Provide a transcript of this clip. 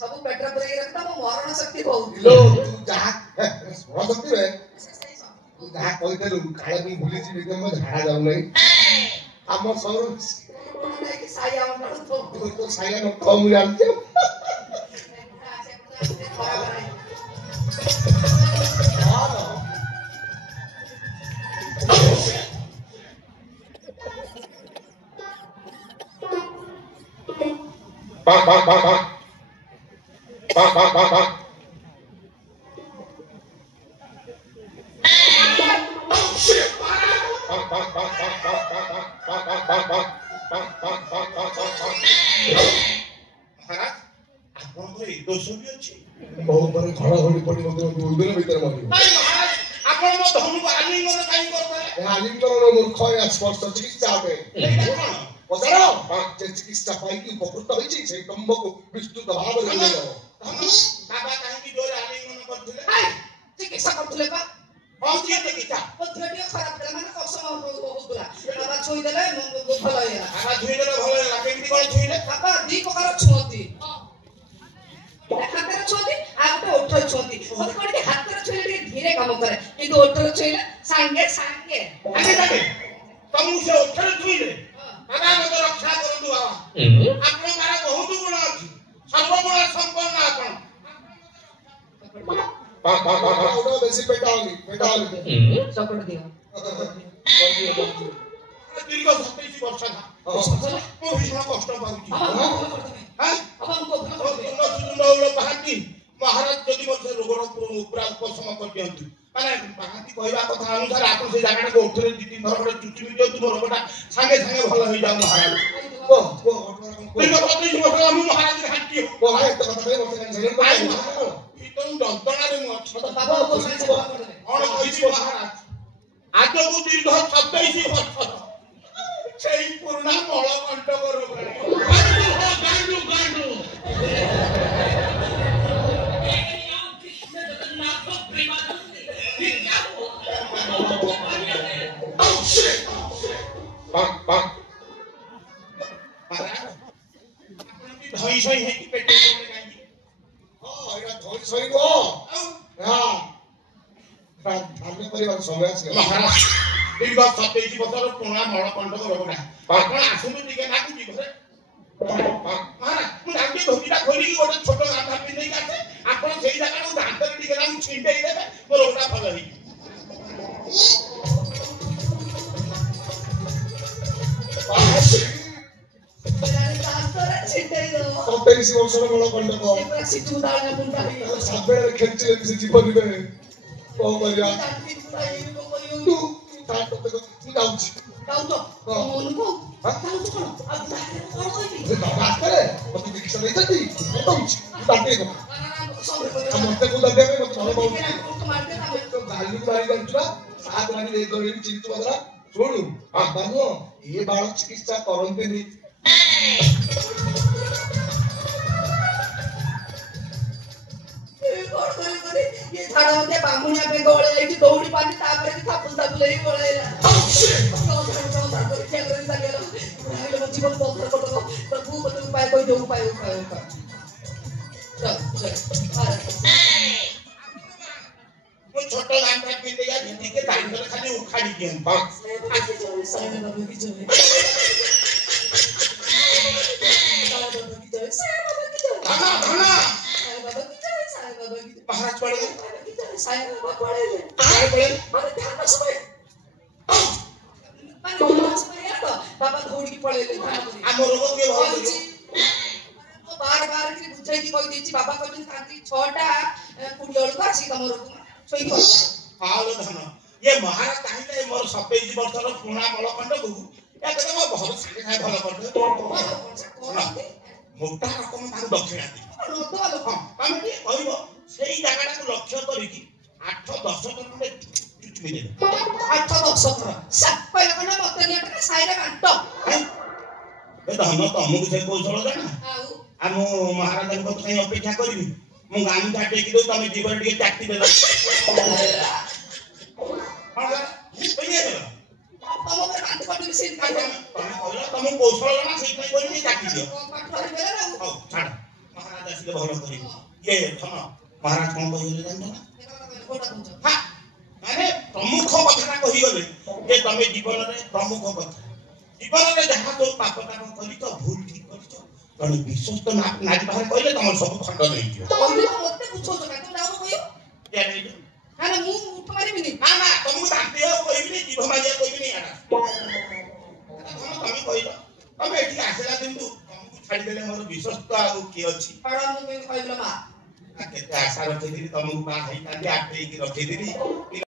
ସବୁ ପେଟ ପୁରେଇ ରଖିଥା ମୋ ମରଣ ଶକ୍ତି ବହୁତ ଯାହା କହିଥିଲୁ କାଳେ ମୁଁ ଭୁଲିଛି ବିକ୍ରମ ଝାଡା ଯାଉନାହିଁ ଆମ ସୌର ସାଇଆ ସାଇଆ ନ ମୁଁ ଜାଣିଛି ଘଡଘଡି ପଡି ମଧ୍ୟ 2 ଦିନ ଭିତରେ ମରିବ ଆଲିଙ୍ଗନ ମୂର୍ଖ ସ୍ପର୍ଶ ଚିକିତ୍ସା ଅଟେ ଚିକିତ୍ସା ପାଇକି ଉପକୃତ ହେଇଛି ସେଇ ତମ୍ବକୁ ବିସ୍ତୃତ ଭାବରେ ଚିକିତ୍ସା କରୁଥିଲେ ବା ଖରାପ ଥିଲା ମାନେ କଷ ହଉଥିଲା ବାବା ଛୁଇଁଦେଲେ ଭଲ ହେଇଗଲା କେମିତି କଣ ଛୁଇଁଲେ ବାବା 2 ପ୍ରକାର ଛୁଅନ୍ତି ହାତରେ ଛୁଅନ୍ତି ଆଉ ଗୋଟେ ଓଠରେ ଛୁଅନ୍ତି ମତେ କଣ ଟିକେ ହାତରେ ଛୁଇଁଲେ ଟିକେ ଧୀରେ କାମ କରେ କିନ୍ତୁ ଓଠରେ ଛୁଇଁଲେ ସାଙ୍ଗେ ସାଙ୍ଗେ ତମକୁ ସେ ଓଠରେ ଛୁଇଁଲେ ବାବା ମତେ ରକ୍ଷା କରନ୍ତୁ ବାବା ଆପଣଙ୍କର ବହୁତ ଗୁଣ ଅଛି ସର୍ବଗୁଣ ସମ୍ପନ୍ନ ଆପଣ ବେଶୀ ପେଟା ହଉନି ଚକଟ ଦିଅ ଦୀର୍ଘ 27 ବର୍ଷ ମୁଁ ଭୀଷଣ କଷ୍ଟ ପାଉଛି ମହାରାଜ ଯଦି ମଧ୍ୟ ରୋଗର ପୁରା ଉପଶମ କରିଦିଅନ୍ତୁ ମାନେ ବାହାତି କହିବା କଥା ଅନୁସାରେ ଆପଣ ସେ ଜାଗାଟାକୁ ଓଠରେ 2-3 ଥର ଗୋଟେ ଚୁଚି ଦିଅନ୍ତୁ ମୋ ରୋଗଟା ସାଙ୍ଗେ ସାଙ୍ଗେ ଭଲ ହେଇଯାଉ ମହାରାଜ ମୁଁ ମହାରାଜ ଘାଣ୍ଟି ଯନ୍ତ୍ରଣାରେ ମୁଁ ଅଛି କଣ କହିଛି ମହାରାଜ ଆଜକୁ ଦୀର୍ଘ 27 ବର୍ଷ ସେଇ ପୁରୁଣା ମଳକଣ୍ଟକ ରୋଗ ଧଇଁ ସଇଁ ହେଇକି ପେଟ ସମୟ ଆସିଗଲା ଦୀର୍ଘ 27 ବର୍ଷର ପୁରୁଣା ମଳକଣ୍ଟକ ରୋଗଟା ଆପଣ ଆସନ୍ତୁ ଟିକେ ନାଗୁଛି ଘରେ ମୁଁ ଜାଣିଛି ଧୋତିଟା ଖୋଲିକି ଗୋଟେ ଛୋଟ ଗାମୁଛା ପିନ୍ଧେଇକି ଆସେ ଆପଣ ସେଇ ଜାଗାକୁ ଦାନ୍ତରେ ଟିକେ ନାକୁ ଛିଣ୍ଡେଇ ଦେବେ ମୋ ରୋଗଟା ଭଲ ହେଇଯିବ 27 ବର୍ଷର ମଳକଣ୍ଟକ ସବୁବେଳେ ଖେଚିଲେ ସେ ଜୀବନ ଦେବେ କଣ କରିବା ମୁଁ ଯାଉଛି ମତେ ଚିକିତ୍ସା ଦେଇଛନ୍ତି ମତେ କୋଉ ଦେବେ ମତେ ଭଲ ପାଉଛି ଗାଲୁ ମାରି ଜାଣିଛୁ ସାତ ମାରି ଚିନ୍ତୁ ବଦଲା ଶୁଣୁ ବାବା ନୁହଁ ଇଏ ବାଳ ଚିକିତ୍ସା କରନ୍ତିନି ବାମୁଣିଆ ବେଙ୍ଗ ଓଳେଇକି ଦୌଡ଼ି ପାରି ତାପରେ ଥାପୁଲ ହେଇକି ପଳେଇଲା ଜୀବନ ବନ୍ଦ କରିଦେବ ପ୍ରଭୁ ମତେ ଉପାୟ କହିଦିଅ ଉପାୟ ମୁଁ ଛୋଟ ଗାମୁଛା ପିନ୍ଧେଇ ଆଜି ଟିକେ ଦାଣ୍ଡରେ ଖାଲି ଉଖାଡ଼ି ଦିଅନ୍ତୁ ମହାରାଜ ପଳେଇଲେ ବାବା ଦୌଡ଼ିକି ପଳେଇଲେ ଆମ ରୋଗ କିଏ ଭଲ ବାର ବୁଝେଇକି କହିଦେଇଛି ବାବା କହିଛନ୍ତି କାଲି 6ଟା 20 ବେଳକୁ ଆସି ତମ ରୋଗ ଶୋଇକି ଧନ ଇଏ ମହାରାଜ ଚାହିଁଲେ ମୋର 27 ବର୍ଷର ପୁରୁଣା ମଳକଣ୍ଟକୁ ଏକଦମ ଭଲ ସାଙ୍ଗେ ସାଙ୍ଗେ ଭଲ କରିଦେବେ ମୋଟା ରକମ ତାକୁ ଦକ୍ଷିଣା ତମେ ଟିକେ କହିବ ସେଇ ଜାଗାଟାକୁ ଲକ୍ଷ୍ୟ କରିକି 8-10 ଜଣ ଚୁଚୁମି ଦେବେ 8 10 ଥର କହିଲା କଣ ମତେ ନିଅ ଟିକେ ସାଇରେ ବାଣ୍ଟ ଏ ଧନ ତମକୁ ସେ କୌଶଳ ଜଣା ଆଉ ଆମ ମହାରାଜାଙ୍କ ପାଇଁ ଅପେକ୍ଷା କରିବି ମୁଁ ଗାମୁଛା ଟେକି ଦଉ ତମେ ଜୀବନ ଟିକେ ଚାଟି ଦେଲ ତମ ଉପରେ ବାଣ୍ଟ କରିବି ସେ ତମେ କହିଲ ତମକୁ କୌଶଳ ଜଣା ସେଇଥିପାଇଁ କହିଲି ଚାଟି ଦିଅ ପାଠ ହେଇଗଲା ନା ହଉ ଛାଡ଼ ମହାରାଜ ଆସିଲେ ଭଲ କରିବି ଇଏ ଧନ ମହାରାଜ କଣ କହିଲେ ଜାଣିଛ ନା କୋଉଟା କହୁଛ ମାନେ ପ୍ରମୁଖ କଥାଟା କହିଗଲେ ଯେ ତମେ ଜୀବନରେ ପ୍ରମୁଖ କଥା ଜୀବନରେ ଯାହା ସବୁ ପାପ କାମ କରିଛ ଭୁଲ ଠିକ କରିଛ ଜଣେ ବିଶ୍ୱସ୍ତ ନାରୀ ପାଖରେ କହିଲେ ତମର ସବୁ ଖଣ୍ଡ ନେଇଯିବ କହିଲି ମତେ ବୁଝଉଛ ନା ତମେ ଯାଉନ କହିବ ଆରେ ମୁଁ ଉଠ ମାରିବିନି ନା ନା ତମକୁ ଶାନ୍ତି ଆଉ କହିବିନି ଜିଭ ମାରିଆ କହିବିନି ଆରା ତମେ କହିଲ ତମେ ଏଠିକି ଆସିଲା ଦିନଠୁ ତମକୁ ଛାଡ଼ିଦେଲେ ମୋର ବିଶ୍ୱସ୍ତ ଆଉ କିଏ ଅଛି ମୁଁ କହିଲ ମା କେତେ ଆଶା ରଖିଥିଲି ତମକୁ ବାହା ହେଇଥାନ୍ତି ଆଟେଇକି ରଖିଥିଲି